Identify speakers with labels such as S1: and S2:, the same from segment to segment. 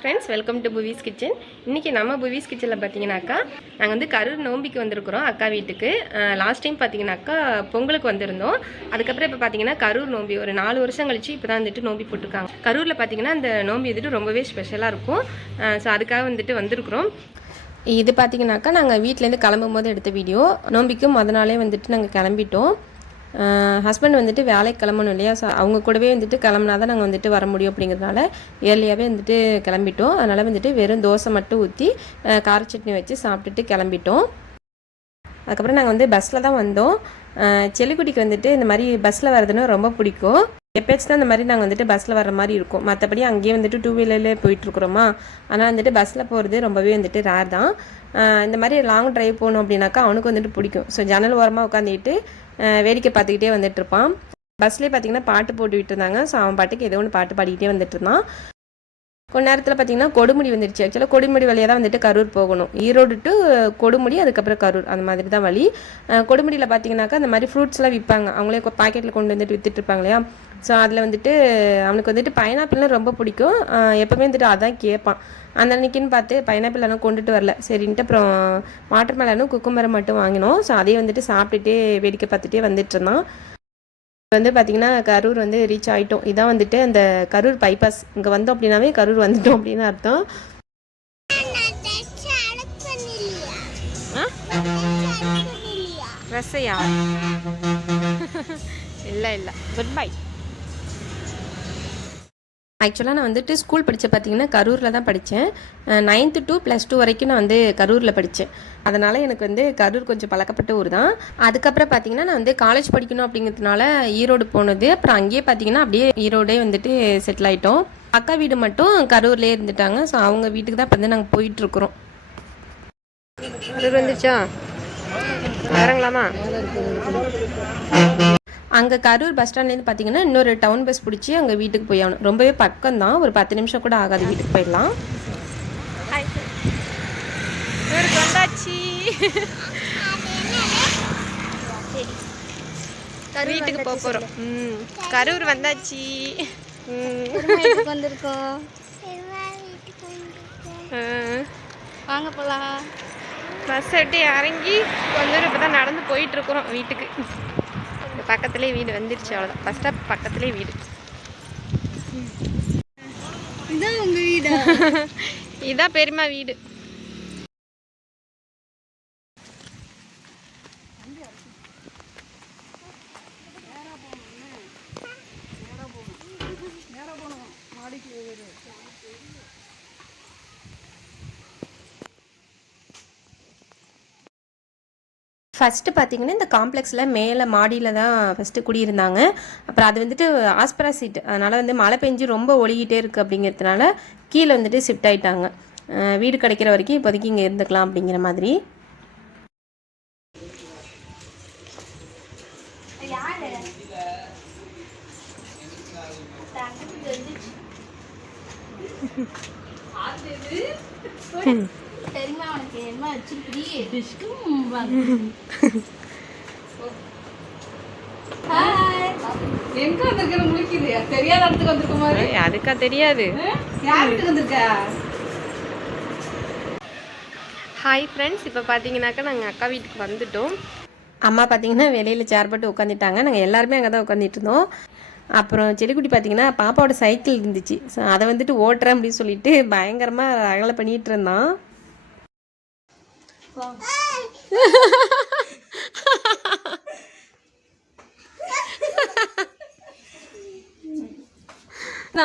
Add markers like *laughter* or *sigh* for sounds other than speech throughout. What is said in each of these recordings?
S1: Friends welcome to Puvi's kitchen இன்றைக்கி நம்ம புவிஸ் கிச்சனில் பார்த்தீங்கன்னாக்கா நாங்கள் வந்து கரூர் நோம்பிக்கு வந்திருக்கிறோம் அக்கா வீட்டுக்கு. லாஸ்ட் டைம் பார்த்தீங்கன்னாக்கா பொங்கலுக்கு வந்திருந்தோம். அதுக்கப்புறம் இப்போ பார்த்தீங்கன்னா கரூர் நோம்பி ஒரு நாலு வருஷம் கழிச்சு இப்போ தான் வந்துட்டு நோம்பி போட்டிருக்காங்க. கரூரில் பார்த்தீங்கன்னா அந்த நோம்பி வந்துட்டு ரொம்பவே ஸ்பெஷலாக இருக்கும். ஸோ அதுக்காக வந்துட்டு வந்திருக்கிறோம். இது பார்த்தீங்கன்னாக்கா நாங்கள் வீட்டிலேருந்து கிளம்பும் போது எடுத்த வீடியோ நோம்பிக்கு மொதல் நாளே வந்துட்டு நாங்கள் கிளம்பிட்டோம். ஹஸ்பண்ட் வந்துட்டு வேலைக்கு கிளம்பணும் இல்லையா? ஸோ அவங்க கூடவே வந்துட்டு கிளம்புனா தான் நாங்கள் வந்துட்டு வர முடியும் அப்படிங்கிறதுனால ஏர்லியாகவே வந்துட்டு கிளம்பிட்டோம். அதனால் வந்துட்டு வெறும் தோசை மட்டும் ஊற்றி கார சட்னி வச்சு சாப்பிட்டுட்டு கிளம்பிட்டோம். அதுக்கப்புறம் நாங்கள் வந்து பஸ்ஸில் தான் வந்தோம். செல்லிக்குட்டிக்கு வந்துட்டு இந்த மாதிரி பஸ்ஸில் வர்றதுன்னா ரொம்ப பிடிக்கும். எப்பயாச்சும் தான். இந்த மாதிரி நாங்கள் வந்துட்டு பஸ்ஸில் வர மாதிரி இருக்கும். மற்றபடி அங்கேயே வந்துட்டு டூ வீலர்லேயே போயிட்டுருக்குறோமா ஆனால் வந்துட்டு பஸ்ஸில் போகிறது ரொம்பவே வந்துட்டு ரேர் தான். இந்த மாதிரி லாங் டிரைவ் போகணும் அப்படின்னாக்கா அவனுக்கு வந்துட்டு பிடிக்கும். ஸோ ஜன்னல் ஓரமாக உட்காந்துட்டு வேடிக்கை பார்த்துக்கிட்டே வந்துட்டு இருப்பான். பஸ்லேயே பார்த்தீங்கன்னா பாட்டு போட்டு விட்டுருந்தாங்க ஸோ அவன் பாட்டுக்கு ஏதோ ஒன்று பாட்டு பாடிக்கிட்டே வந்துட்டு இருந்தான். கொஞ்ச நேரத்தில் பார்த்தீங்கன்னா கொடுமுடி வந்துடுச்சு ஆக்சுவலாக கொடுமுடி வழியாக தான் வந்துட்டு கரூர் போகணும். ஈரோடு டு கொடுமுடி அதுக்கப்புறம் கரூர். அந்த மாதிரி தான் வழி கொடுமுடியில் பார்த்தீங்கன்னாக்கா அந்த மாதிரி ஃப்ரூட்ஸ்லாம் விற்பாங்க அவங்களே பாக்கெட்டில் கொண்டு வந்துட்டு வித்துட்டு இருப்பாங்க இல்லையா? ஸோ அதில் வந்துட்டு அவனுக்கு வந்துட்டு பைனாப்பிள்லாம் ரொம்ப பிடிக்கும். எப்போவுமே வந்துட்டு அதான் கேட்பான் அந்த அன்னைக்குன்னு பார்த்து பைனாப்பிள் ஆனால் கொண்டுட்டு வரல. சரின்ட்டு அப்புறம் வாட்டர் மேலனும் குக்கும்பரை மட்டும் வாங்கினோம். ஸோ அதையே வந்துட்டு சாப்பிட்டுட்டே வேடிக்கை பார்த்துட்டே வந்துட்டு இருந்தான். வந்து பார்த்தீங்கன்னா கரூர் வந்து ரீச் ஆகிட்டோம் இதான் வந்துட்டு அந்த கரூர் பைபாஸ் இங்கே வந்தோம் அப்படின்னாவே கரூர் வந்துட்டோம் அப்படின்னு அர்த்தம். ரசையா? இல்லை இல்லை. குட் பை ஆக்சுவலாக நான் வந்துட்டு ஸ்கூல் படித்த பார்த்தீங்கன்னா கரூரில் தான் படித்தேன் நைன்த்து டூ ப்ளஸ் டூ வரைக்கும் நான் வந்து கரூரில் படித்தேன் அதனால் எனக்கு வந்து கரூர் கொஞ்சம் பழக்கப்பட்ட ஊர் தான். அதுக்கப்புறம் பார்த்தீங்கன்னா நான் வந்து காலேஜ் படிக்கணும் அப்படிங்கிறதுனால ஈரோடு போனது. அப்புறம் அங்கேயே பார்த்தீங்கன்னா அப்படியே ஈரோடே வந்துட்டு செட்டில் ஆகிட்டோம் அக்கா வீடு மட்டும் கரூர்லேயே இருந்துட்டாங்க. ஸோ அவங்க வீட்டுக்கு தான் இப்போ வந்து நாங்கள் போயிட்டுருக்குறோம் கரூர் வந்துச்சா? இறங்கலாமா அங்கே கரூர் பஸ் ஸ்டாண்ட்லேருந்து பார்த்தீங்கன்னா இன்னொரு டவுன் பஸ் பிடிச்சி அங்கே வீட்டுக்கு போய் ஆகணும். ரொம்பவே பக்கம் தான் ஒரு பத்து நிமிஷம் கூட ஆகாது. வீட்டுக்கு போயிடலாம். வந்தாச்சு வீட்டுக்கு போக போகிறோம் ம். கரூர் வந்தாச்சு. ம்.
S2: வீட்டுக்கு வந்திருக்கோம். வாங்க போலாம்.
S1: பஸ் விட்டு இறங்கி கொஞ்ச தூரம் இப்போ தான் நடந்து போயிட்டுருக்குறோம் வீட்டுக்கு. பக்கத்துலேயே வீடு வந்துருச்சு அவ்வளோதான் பஸ் ஸ்டாப் பக்கத்துலேயே வீடு.
S2: இதான் உங்க வீடா? *laughs*
S1: இதான் பெரியம்மா வீடு. ஃபஸ்ட்டு பார்த்தீங்கன்னா இந்த காம்ப்ளெக்ஸில் மேலே மாடியில் தான் ஃபஸ்ட்டு குடியிருந்தாங்க. அப்புறம் அது வந்துட்டு ஆஸ்பரா சீட் அதனால் வந்து மழை பெஞ்சு ரொம்ப ஒழுகிட்டே இருக்குது அப்படிங்கிறதுனால கீழே வந்துட்டு ஷிஃப்ட் ஆயிட்டாங்க. அஹ் வீடு கிடைக்கிற வரைக்கும் இப்போதைக்கு இங்கே இருந்துக்கலாம் அப்படிங்கிற மாதிரி.
S2: உனக்கு என்ன வச்சிருக்கீ
S3: எங்க வந்திருக்க முழிக்குது தெரியாத இடத்துக்கு வந்திருக்க மாதிரி.
S1: அதுக்கா தெரியாது.
S3: வந்திருக்க?
S1: ஹாய் ஃப்ரெண்ட்ஸ் இப்போ பார்த்தீங்கன்னாக்கா நாங்கள் அக்கா வீட்டுக்கு வந்துட்டோம். அம்மா பார்த்தீங்கன்னா வெளியில் சேர் போட்டு உட்காந்துட்டாங்க நாங்கள் எல்லாருமே அங்கே தான் உட்காந்துட்டு இருந்தோம். அப்புறம் செடிக்குட்டி பார்த்தீங்கன்னா பாப்பாவோட சைக்கிள் இருந்துச்சு. ஸோ அதை வந்துட்டு ஓட்டுறேன் அப்படின்னு சொல்லிட்டு பயங்கரமாக ரகலை பண்ணிட்டு இருந்தான். *laughs*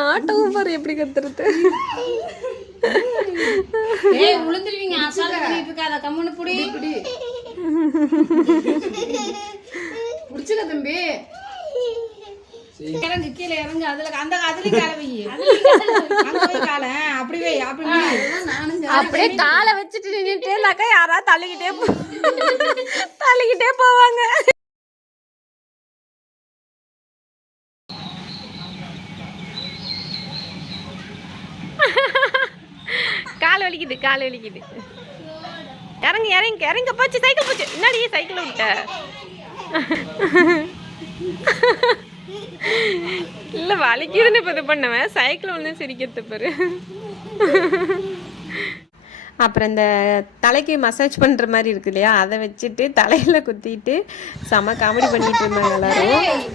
S1: ஆட்டவும் பாரு எப்படி கத்துறது?
S2: ஏய் விழுந்துருவீங்க அசால்ட் பண்ணிட்டு இருக்காத கம்முனு புடி.
S3: புடிச்சுக்க தம்பி. இறங்கு கீழே இறங்கு. அதுல அந்த அதுலயும் கால வை
S1: அப்படியே காலை வச்சுட்டு நின்றுட்டேனாக்கா யாராவது தள்ளிக்கிட்டே தள்ளிக்கிட்டே போவாங்க. கால் வலிக்குது கால் வலிக்குது. இறங்கு இறங்கி இறங்க போச்சு சைக்கிள் போச்சு. முன்னாடியே சைக்கிள் விட்ட? இல்லை வலிக்குதுன்னு இப்போ இது பண்ணுவேன். சைக்கிள் ஒன்று சிரிக்கிறது பாரு. அப்புறம் இந்த தலைக்கு மசாஜ் பண்ணுற மாதிரி இருக்கு இல்லையா? அதை வச்சுட்டு தலையில் குத்திட்டு செம காமெடி பண்ணிட்டு இருந்தாங்க எல்லாரும்.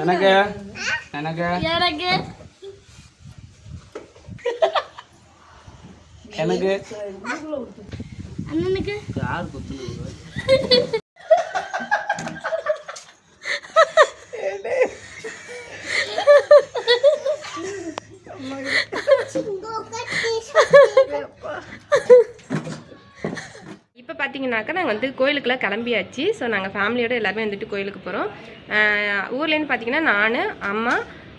S4: எனக்கு எனக்கு.
S2: எனக்கு.
S4: எனக்கு.
S2: அண்ணனுக்கு.
S4: யார் குத்துனது
S1: இப்போ பார்த்தீங்கன்னாக்கா நாங்கள் வந்து கோயிலுக்குலாம் கிளம்பியாச்சு. ஸோ நாங்கள் ஃபேமிலியோட எல்லாருமே வந்துட்டு கோயிலுக்கு போகிறோம் ஊர்லேருந்து பார்த்தீங்கன்னா நான் அம்மா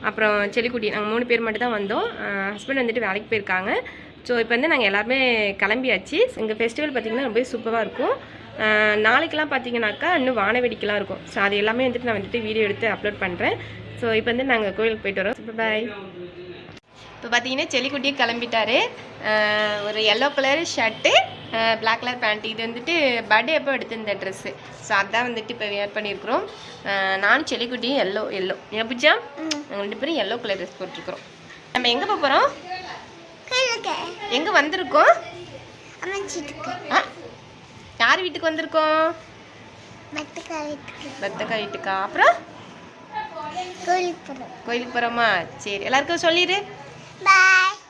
S1: அப்புறம் செல்லிக்குட்டி நாங்கள் மூணு பேர் மட்டும் தான் வந்தோம். ஹஸ்பண்ட் வந்துட்டு வேலைக்கு போயிருக்காங்க. ஸோ இப்போ வந்து நாங்கள் எல்லாருமே கிளம்பியாச்சு. எங்கள் ஃபெஸ்டிவல் பார்த்திங்கன்னா ரொம்ப சூப்பராக இருக்கும். நாளைக்கெலாம் நாளைக்கெல்லாம் பார்த்தீங்கன்னாக்கா இன்னும் வானவெடிக்கலாம் இருக்கும். ஸோ அது எல்லாமே வந்துட்டு நான் வந்துட்டு வீடியோ எடுத்து அப்லோட் பண்ணுறேன் ஸோ இப்போ வந்து நாங்கள் கோயிலுக்கு போயிட்டு வரோம். பாய் இப்போ பார்த்தீங்கன்னா செல்லிக்குட்டியே கிளம்பிட்டாரு. ஒரு yellow colour shirt black colour pant இது வந்துட்டு பர்த்டே அப்போ எடுத்திருந்த ட்ரெஸ்ஸு ஸோ அதான் வந்துட்டு இப்போ வேர் பண்ணியிருக்கிறோம் ஆஹ் நானும் செல்லிக்குட்டியும் எல்லோ எல்லோ ஏன் பூஜா? நாங்கள் ரெண்டு பேரும் எல்லோ கலர் ட்ரெஸ் போட்டிருக்கிறோம். நம்ம எங்கே போக போகிறோம் எங்கே வந்திருக்கோம்? யார் வீட்டுக்கு வந்திருக்கோம்? பத்தக்கா வீட்டுக்கா. அப்புறம்? கோயிலுக்கு போகிறோமா சரி எல்லாருக்கும் சொல்லிடு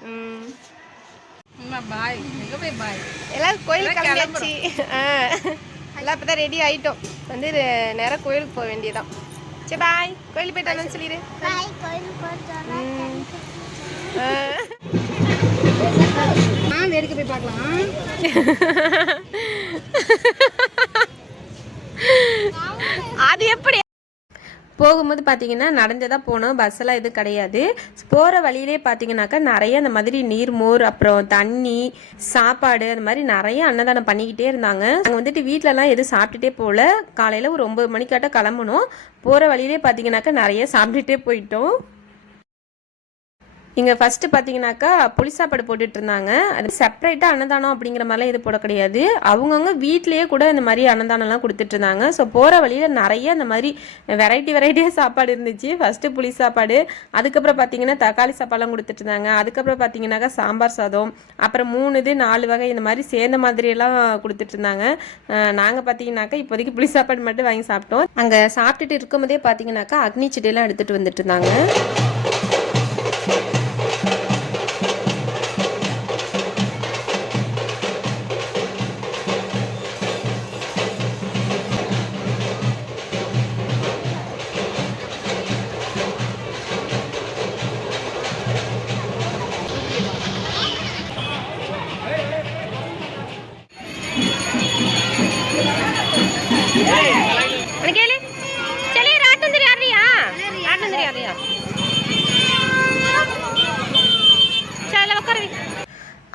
S1: ம்.
S3: பாய் எங்க போய் பாய்
S1: எல்லாரும் கோயிலுக்கு கிளம்பியாச்சு. ஆ. எல்லாம் இப்போ தான் ரெடி ஆகிட்டோம் வந்து நேராக கோயிலுக்கு போக வேண்டியதான் சரி பாய் கோயிலுக்கு போயிட்டு வரேன்னு சொல்லிடு. ஆ.
S3: ஆ வேடிக்கை போய் பார்க்கலாம் *laughs*
S1: அது எப்படி போகும்போது பார்த்தீங்கன்னா நடந்ததாக தான் போனோம் பஸ்ஸெல்லாம் எதுவும் கிடையாது. போகிற வழியிலே பார்த்தீங்கன்னாக்கா நிறைய அந்த மாதிரி நீர் மோர் அப்புறம் தண்ணி சாப்பாடு அந்த மாதிரி நிறைய அன்னதானம் பண்ணிக்கிட்டே இருந்தாங்க. நாங்கள் வந்துட்டு வீட்டிலலாம் எதுவும் சாப்பிட்டுட்டே போகல. காலையில் ஒரு ஒம்பது மணிக்காட்ட கிளம்பணும் போகிற வழியிலே பார்த்தீங்கன்னாக்கா நிறைய சாப்பிட்டுட்டே போயிட்டோம். இங்கே ஃபஸ்ட்டு பார்த்தீங்கன்னாக்கா புளி சாப்பாடு போட்டுட்டு இருந்தாங்க. அது செப்பரேட்டாக அன்னதானம் அப்படிங்கிற மாதிரிலாம் இது போட கிடையாது. அவங்கவுங்க வீட்லேயே கூட இந்த மாதிரி அன்னதானம்லாம் கொடுத்துட்டு இருந்தாங்க. ஸோ போகிற வழியில் நிறைய இந்த மாதிரி வெரைட்டி வெரைட்டியாக சாப்பாடு இருந்துச்சு. ஃபஸ்ட்டு புளி சாப்பாடு அதுக்கப்புறம் பார்த்தீங்கன்னா தக்காளி சாப்பாடுலாம் கொடுத்துட்டு இருந்தாங்க. அதுக்கப்புறம் பார்த்தீங்கன்னாக்கா சாம்பார் சாதம் அப்புறம் மூணு இது நாலு வகை இந்த மாதிரி சேர்ந்த மாதிரியெல்லாம் கொடுத்துட்டு இருந்தாங்க. நாங்கள் பார்த்தீங்கன்னாக்கா இப்போதைக்கு புளி சாப்பாடு மட்டும் வாங்கி சாப்பிட்டோம். அங்கே சாப்பிட்டுட்டு இருக்கும்போதே பார்த்தீங்கன்னாக்கா அக்னி செடியெல்லாம் எடுத்துகிட்டு வந்துட்டு இருந்தாங்க.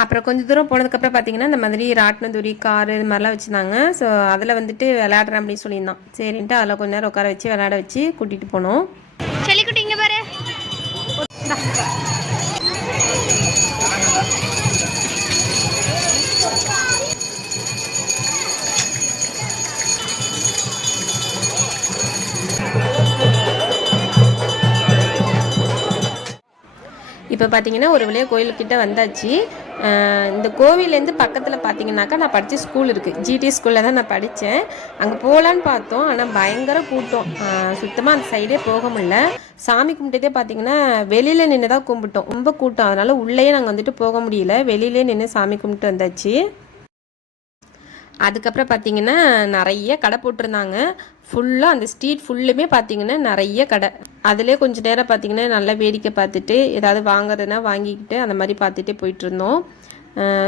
S1: அப்புறம் கொஞ்சம் தூரம் போனதுக்கப்புறம் பார்த்தீங்கன்னா இந்த மாதிரி ராட்டினதுரி காரு இது மாதிரிலாம் வச்சுருந்தாங்க. ஸோ அதில் வந்துட்டு விளையாடுறேன் அப்படின்னு சொல்லியிருந்தான். சரின்ட்டு அதில் கொஞ்ச நேரம் உட்கார வச்சு விளையாட வச்சு கூட்டிகிட்டு போனோம். செல்லிக்குட்டி இங்கே பாரு. இப்போ பார்த்தீங்கன்னா ஒரு வழியாக கோயிலுக்கிட்ட வந்தாச்சு. இந்த கோவிலேருந்து பக்கத்தில் பார்த்தீங்கன்னாக்கா நான் படித்த ஸ்கூல் இருக்குது ஜிடி ஸ்கூலில் தான் நான் படித்தேன் அங்கே போகலான்னு பார்த்தோம். ஆனால் பயங்கர கூட்டம். சுத்தமாக அந்த சைடே போக முடியல. சாமி கும்பிட்டதே பார்த்தீங்கன்னா வெளியில் நின்று தான் கும்பிட்டோம். ரொம்ப கூட்டம். அதனால் உள்ளேயே நாங்கள் வந்துட்டு போக முடியல. வெளியிலே நின்று சாமி கும்பிட்டு வந்தாச்சு. அதுக்கப்புறம் பார்த்தீங்கன்னா நிறைய கடை போட்டிருந்தாங்க. ஃபுல்லாக அந்த ஸ்ட்ரீட் ஃபுல்லுமே பார்த்தீங்கன்னா நிறைய கடை. அதிலே கொஞ்சம் நேரம் பார்த்தீங்கன்னா நல்லா வேடிக்கை பார்த்துட்டு ஏதாவது வாங்குறதுனா வாங்கிக்கிட்டு அந்த மாதிரி பார்த்துட்டே போயிட்டு இருந்தோம்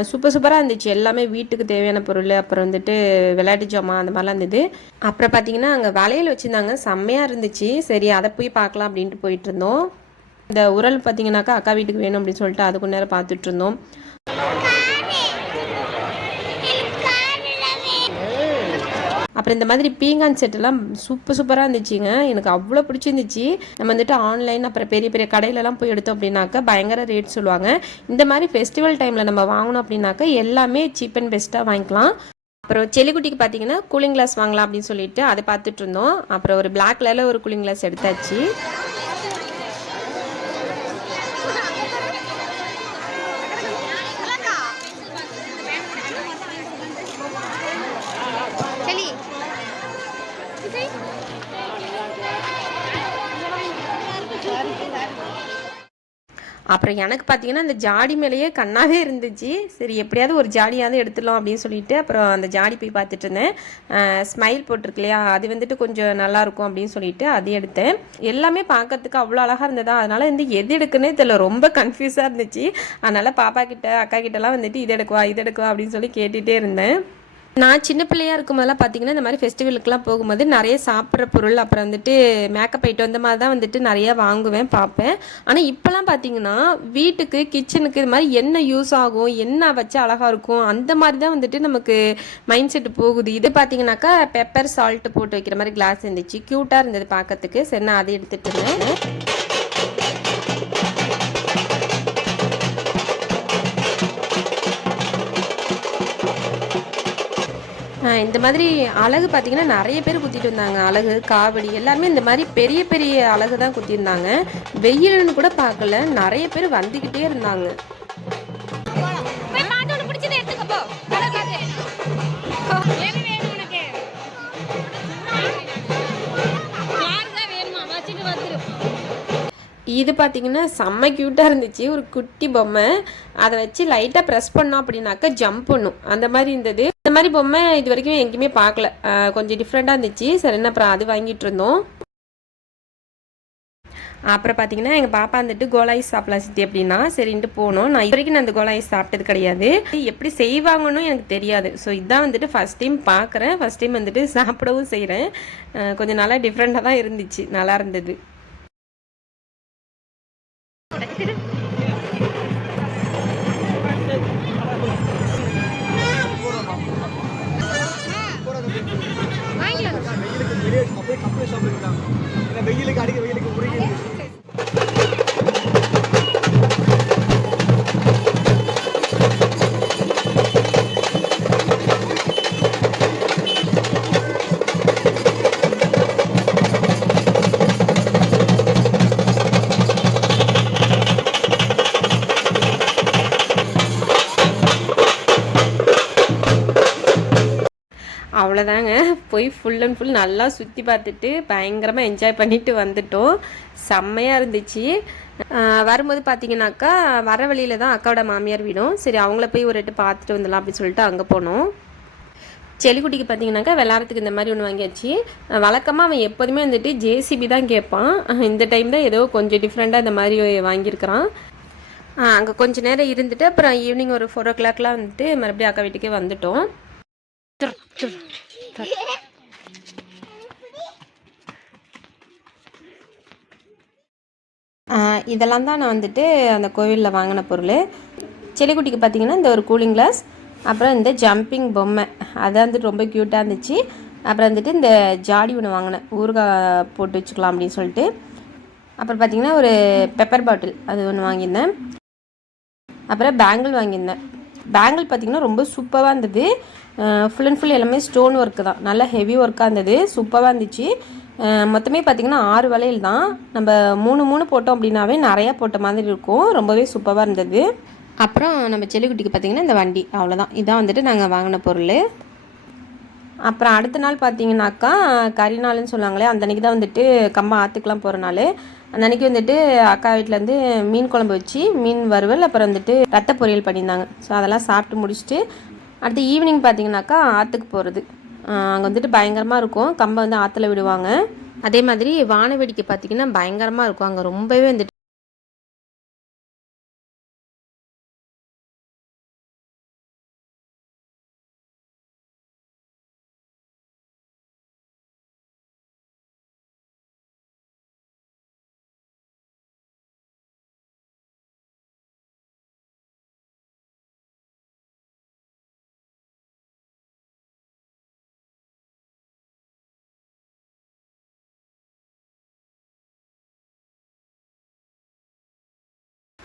S1: சூப்பர் சூப்பராக இருந்துச்சு. எல்லாமே வீட்டுக்கு தேவையான பொருள் அப்புறம் வந்துட்டு விளையாட்டு ஜாமான் அந்த மாதிரிலாம் இருந்தது. அப்புறம் பார்த்தீங்கன்னா அங்கே வளையல் வச்சுருந்தாங்க. செம்மையாக இருந்துச்சு. சரி அதை போய் பார்க்கலாம் அப்படின்ட்டு போயிட்டு இருந்தோம் இந்த உரல் பார்த்தீங்கன்னாக்கா அக்கா வீட்டுக்கு வேணும் அப்படின்னு சொல்லிட்டு அது நேரம் பார்த்துட்டு இருந்தோம். அப்புறம் இந்த மாதிரி பீங்கான் செட்டெல்லாம் சூப்பர் சூப்பராக இருந்துச்சுங்க. எனக்கு அவ்வளோ பிடிச்சிருந்துச்சு. நம்ம வந்துட்டு ஆன்லைன் அப்புறம் பெரிய பெரிய கடையிலலாம் போய் எடுத்தோம் அப்படின்னாக்கா பயங்கர ரேட் சொல்லுவாங்க. இந்த மாதிரி ஃபெஸ்டிவல் டைமில் நம்ம வாங்கணும் அப்படின்னாக்கா எல்லாமே சீப் அண்ட் பெஸ்ட்டாக வாங்கிக்கலாம். அப்புறம் செல்லிக்குட்டிக்கு பார்த்தீங்கன்னா கூலிங் கிளாஸ் வாங்கலாம் அப்படின்னு சொல்லிட்டு அதை பார்த்துட்டு இருந்தோம். அப்புறம் ஒரு பிளாக் கலரில் ஒரு கூலிங் கிளாஸ் எடுத்தாச்சு. அப்புறம் எனக்கு பார்த்தீங்கன்னா அந்த ஜாடி மேலேயே கண்ணாவே இருந்துச்சு. சரி எப்படியாவது ஒரு ஜாடியாவது எடுத்துடலாம் அப்படின்னு சொல்லிட்டு அப்புறம் அந்த ஜாடி போய் பார்த்துட்டு இருந்தேன். ஸ்மைல் போட்டிருக்கு இல்லையா? அது வந்துட்டு கொஞ்சம் நல்லா இருக்கும் அப்படின்னு சொல்லிட்டு அது எடுத்தேன். எல்லாமே பார்க்கறதுக்கு அவ்வளோ அழகாக இருந்ததா? அதனால் வந்து எது எடுக்குன்னே இதில் ரொம்ப கன்ஃபியூஸாக இருந்துச்சு. அதனால் பாப்பா கிட்ட அக்கா கிட்டலாம் வந்துட்டு இது எடுக்குவா இது எடுக்குவா அப்படின்னு சொல்லி கேட்டுகிட்டே இருந்தேன். நான் சின்ன பிள்ளையா இருக்கும்போதெல்லாம் பார்த்தீங்கன்னா இந்த மாதிரி ஃபெஸ்டிவலுக்குலாம் போகும்போது நிறைய சாப்பிட்ற பொருள் அப்புறம் வந்துட்டு மேக்கப் ஐட்டம் இந்த மாதிரி தான் வந்துட்டு நிறைய வாங்குவேன் பார்ப்பேன். ஆனால் இப்போலாம் பார்த்தீங்கன்னா வீட்டுக்கு கிச்சனுக்கு இது மாதிரி என்ன யூஸ் ஆகும் என்ன வச்சு அழகாக இருக்கும் அந்த மாதிரி தான் வந்துட்டு நமக்கு மைண்ட் செட் போகுது. இது பார்த்தீங்கன்னாக்கா பெப்பர் சால்ட் போட்டு வைக்கிற மாதிரி கிளாஸ் இருந்துச்சு. க்யூட்டாக இருந்தது பார்க்கறதுக்கு சரி நான் அதை எடுத்துகிட்டு இருந்தேன் இந்த மாதிரி அழகு பார்த்திங்கன்னா நிறைய பேர் குத்திட்டு வந்தாங்க அழகு காவடி எல்லாருமே இந்த மாதிரி பெரிய பெரிய அழகு தான் குத்திருந்தாங்க. வெயில்னு கூட பார்க்கல. நிறைய பேர் வந்துக்கிட்டே இருந்தாங்க. இது பார்த்தீங்கன்னா செம்ம க்யூட்டாக இருந்துச்சு. ஒரு குட்டி பொம்மை. அதை வச்சு லைட்டாக ப்ரெஸ் பண்ணோம் அப்படின்னாக்கா ஜம்ப் பண்ணும். அந்த மாதிரி இருந்தது. இந்த மாதிரி பொம்மை இது வரைக்கும் எங்கேயுமே பார்க்கல. கொஞ்சம் டிஃப்ரெண்ட்டாக இருந்துச்சு. சரி என்ன அப்புறம் அது வாங்கிட்டு இருந்தோம். அப்புறம் பார்த்தீங்கன்னா எங்கள் பாப்பா வந்துட்டு கோலாயி சாப்பிடலாம் சித்தி அப்படின்னா. சரின்ட்டு போனோம். நான் இது வரைக்கும் நான் அந்த கோலாய்ஸ் சாப்பிட்டது கிடையாது. எப்படி செய்வாங்கன்னு எனக்கு தெரியாது. ஸோ இதான் வந்துட்டு ஃபஸ்ட் டைம் பார்க்குறேன் ஃபஸ்ட் டைம் வந்துட்டு சாப்பிடவும் செய்கிறேன் கொஞ்சம் நல்லா டிஃப்ரெண்ட்டாக தான் இருந்துச்சு. நல்லா இருந்தது. அவ்வளோதாங்க போய் ஃபுல் அண்ட் ஃபுல் நல்லா சுற்றி பார்த்துட்டு பயங்கரமாக என்ஜாய் பண்ணிட்டு வந்துட்டோம். செம்மையாக இருந்துச்சு. வரும்போது பார்த்தீங்கன்னாக்கா வர வழியில தான் அக்காவோட மாமியார் வீடும். சரி அவங்கள போய் ஒரு ரெட்டு பார்த்துட்டு வந்துடலாம் அப்படின்னு சொல்லிட்டு அங்கே போனோம். செலிக்குட்டிக்கு பார்த்தீங்கன்னாக்கா விளாட்றதுக்கு இந்த மாதிரி ஒன்று வாங்கியாச்சு. வழக்கமாக அவன் எப்போதுமே வந்துட்டு ஜேசிபி தான் கேட்பான். இந்த டைம் தான் ஏதோ கொஞ்சம் டிஃப்ரெண்ட்டாக இந்த மாதிரி வாங்கியிருக்கிறான். அங்கே கொஞ்சம் நேரம் இருந்துட்டு அப்புறம் ஈவினிங் ஒரு ஃபோர் ஓ கிளாக்லாம் வந்துட்டு மறுபடியும் அக்கா வீட்டுக்கே வந்துட்டோம். ஆஹ் இதெல்லாம் தான் நான் வந்துட்டு அந்த கோவிலில் வாங்கின பொருள். செலிக்குட்டிக்கு பார்த்தீங்கன்னா இந்த ஒரு கூலிங் கிளாஸ் அப்புறம் இந்த ஜம்பிங் பொம்மை. அது வந்துட்டு ரொம்ப க்யூட்டாக இருந்துச்சு. அப்புறம் வந்துட்டு இந்த ஜாடி ஒன்று வாங்கினேன். ஊறுகாய் போட்டு வச்சுக்கலாம் அப்படின்னு சொல்லிட்டு. அப்புறம் பார்த்தீங்கன்னா ஒரு பெப்பர் பாட்டில் அது ஒன்று வாங்கியிருந்தேன். அப்புறம் பேங்கிள் வாங்கியிருந்தேன். பேங்கிள் பார்த்திங்கன்னா ரொம்ப சூப்பராக இருந்தது. ஃபுல் அண்ட் ஃபுல் எல்லாமே ஸ்டோன் ஒர்க்கு தான். நல்லா ஹெவி ஒர்க்காக இருந்தது. சூப்பராக இருந்துச்சு. மொத்தமே பார்த்திங்கன்னா ஆறு வளையல் தான். நம்ம மூணு மூணு போட்டோம் அப்படின்னாவே நிறையா போட்ட மாதிரி இருக்கும். ரொம்பவே சூப்பராக இருந்தது. அப்புறம் நம்ம செல்லிக்குட்டிக்கு பார்த்தீங்கன்னா இந்த வண்டி. அவ்வளோதான் இதான் வந்துட்டு நாங்கள் வாங்கின பொருள். அப்புறம் அடுத்த நாள் பார்த்தீங்கன்னாக்கா கறி நாள்னு சொல்லுவாங்களே அந்த அன்றைக்கி தான் வந்துட்டு கம்மா ஆற்றுக்கெலாம் போகிற நாள். அந்த அன்றைக்கி வந்துட்டு அக்கா வீட்டிலேருந்து மீன் குழம்பு வச்சு மீன் வறுவல் அப்புறம் வந்துட்டு ரத்த பொரியல் பண்ணியிருந்தாங்க. ஸோ அதெல்லாம் சாப்பிட்டு முடிச்சுட்டு அடுத்து ஈவினிங் பார்த்தீங்கன்னாக்கா ஆற்றுக்கு போகிறது அங்கே வந்துட்டு பயங்கரமாக இருக்கும். கம்பை வந்து ஆற்றுல விடுவாங்க. அதே மாதிரி வான வேடிக்கை பார்த்தீங்கன்னா பயங்கரமாக இருக்கும். அங்கே ரொம்பவே வந்துட்டு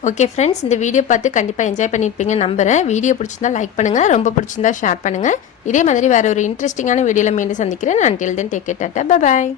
S1: ஓகே ஃப்ரெண்ட்ஸ் இந்த வீடியோ பார்த்து கண்டிப்பாக என்ஜாய் பண்ணியிருப்பீங்க நம்புகிறேன் வீடியோ பிடிச்சிருந்தா லைக் பண்ணுங்கள் ரொம்ப பிடிச்சிருந்தா ஷேர் பண்ணுங்கள் இதே மாதிரி வேறு ஒரு இன்ட்ரெஸ்டிங்கான வீடியோவில் மீண்டும் சந்திக்கிறேன். நான் டில் தென் டேக் கேட்டாட்டா பாய்